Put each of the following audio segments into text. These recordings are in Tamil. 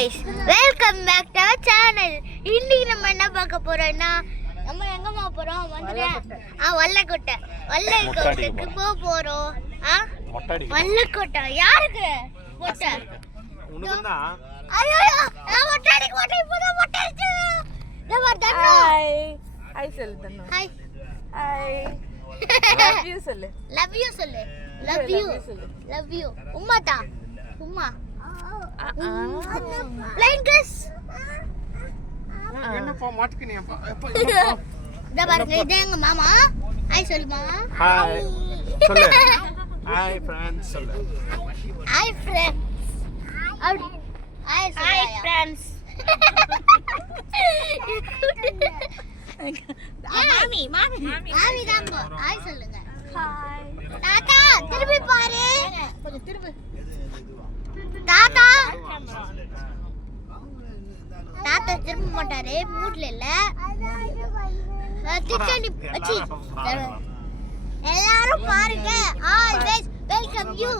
guys, welcome back to our channel. இன்னைக்கு நம்ம என்ன பார்க்க போறோம்னா நம்ம எங்கமா போறோம் வந்துட்டே வல்லக்கோட்டைக்கு போறோம். வல்லக்கோட்டை யாருக்கு மொட்டை உனக்கு தான் ஐயோ நான் மொட்டை இப்போதான் மொட்டை அடிச்சு நம்ம தண்ணு ஹாய் சொல்லு தண்ணு ஹாய் ஹாய் லவ் யூ உம்மாடா உம்மா ப்ளைன் கிஸ் என்னப்பா மாட்டிக்கினியாப்பா இத பாருங்க இது எங்க மாமா ஹாய் சொல்லுமா ஹாய் சொல்லு ஹாய் ஃப்ரெண்ட்ஸ் சொல்லு ஹாய் ஃப்ரெண்ட்ஸ் அப்படி ஹாய் ஃப்ரெண்ட்ஸ் மாமி தாங்க ஹாய் சொல்லுங்க ஹாய் தாத்தா திரும்பி பாரு கொஞ்சம் திரும்பி தாத்தா திரும்ப மாட்டாரு மூட்ல இல்ல எல்லாரும் பாருங்க ஆல்வேஸ் வெல்கம் யூ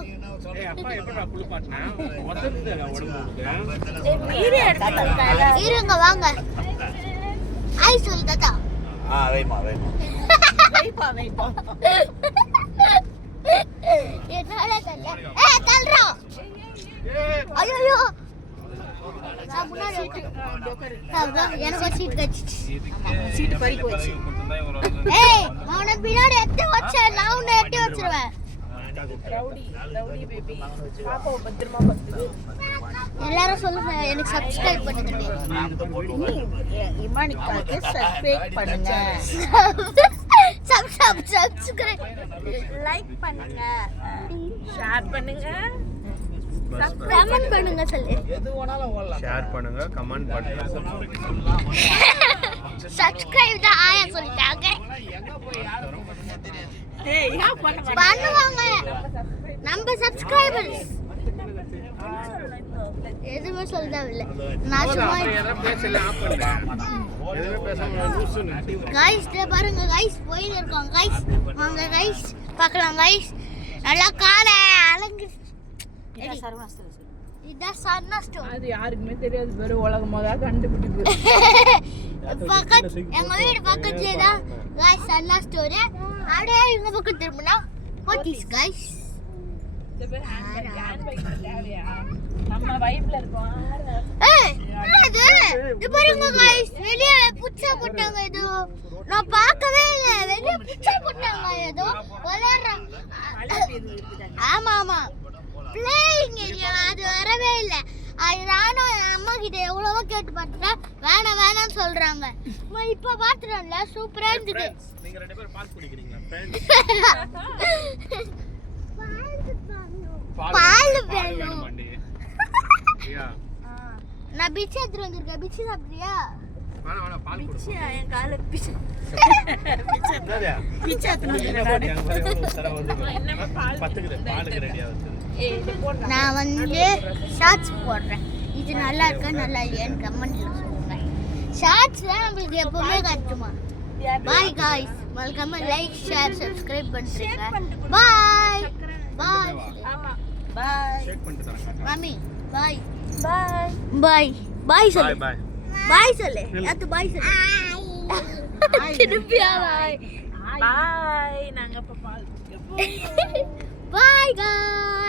அப்பா எப்படா குளிப்பாட்டனா ஒத்தறதுல உடம்புக்கு இருங்க வாங்க ஹாய் சொல்லு தாத்தா வைமா என்னால தெரியல தள்ளுறா ஐயோ எனக்கு சீட் கச்சிச்சு சீட் பறி போச்சு ஏய் அவனை பின்னாடி எத்தி வச்ச நான் உன்னை எட்டி வச்சிருவேன் ரவுடி பேபி பாப்பாவை பத்திரமா பார்த்துது எல்லாரும் சொல்லுங்க எனக்கு சப்ஸ்கிரைப் பண்ணுங்க இமானிக்கு பார்த்து சப்ஸ்கிரைப் பண்ணுங்க சப்ஸ்கிரைப் லைக் பண்ணுங்க ஷேர் பண்ணுங்க கமெண்ட் பண்ணுங்க சொல்லு ஷேர் பண்ணுங்க கமெண்ட் பண்ணுங்க சப்ஸ்கிரைப் தான் ஆயா சொல்லிட்டாங்க ஏய் யா பண்ணுவாங்க நம்ம சப்ஸ்கிரைபர்ஸ் எதுவுமே சொல்லவே நான் சும்மா பேசல ஆப் பண்ணேன் எதுமே பேசாம லூசுன்னு गाइस பாருங்க गाइस போயிட்டு இருக்கோம் गाइस வாங்க गाइस பார்க்கலாம் गाइस நல்லா காலை அலங்கு இத சர்மா ஸ்டோர் அது யாருக்குமே தெரியாது வேற உலகமா தான் கண்டுபிடிப்பு பக்கத்து எங்க வீடு பக்கத்துலயே தான் गाइस சர்மா ஸ்டோர் அப்படியே இங்க பக்கம் திரும்பினா what is guys நம்ம வைப்ல இருக்கோம் ஏய் என்னது இது பாருங்க गाइस வெளிய புச்சா போட்டாங்க ஏதோ நான் பார்க்கவே இல்ல வெளிய புச்சா போட்டாங்க ஏதோ வளர்றாங்க ஆமா பிளேயிங் ஏரியா அது வரவே இல்ல நானும் என் அம்மா கிட்ட எவ்வளவோ கேட்டு பார்த்துட்டேன் வேணாம்னு சொல்றாங்க இப்ப பாத்துட்டோம்ல சூப்பரா இருந்துது நீங்க ரெண்டு பேரும் பால் குடிக்கிறீங்களா பால் வேணும் யா நான் பிச்சை எடுத்து வந்திருக்கேன் பிச்சை சாப்பிடுறியா வேணா பால் குடி என் கால பிச்சை என்னடா பிச்சை என்ன போடியாங்க பாரு தர வந்து பத்துக்குது பாலுக்கு ரெடியா வந்து நான் வந்து ஷார்ட்ஸ் போடுறேன் இது நல்லா இருக்கா நல்லா இல்லையான்னு கமெண்ட்ல சொல்லுங்க ஷார்ட்ஸ் தான் நம்மளுக்கு எப்பவுமே கட்டுமா bye guys welcome like share subscribe பண்ணுங்க பாய் ஆமா பை ஷேக் பண்ணிட்டு தரேன் மாமி பாய் பை பாய் சொல்லு பை பாய் சொல்லு அது பாய் சொல்லு திருப்பியா பாய் பை நாங்க இப்ப பால் பாய் காய்ஸ்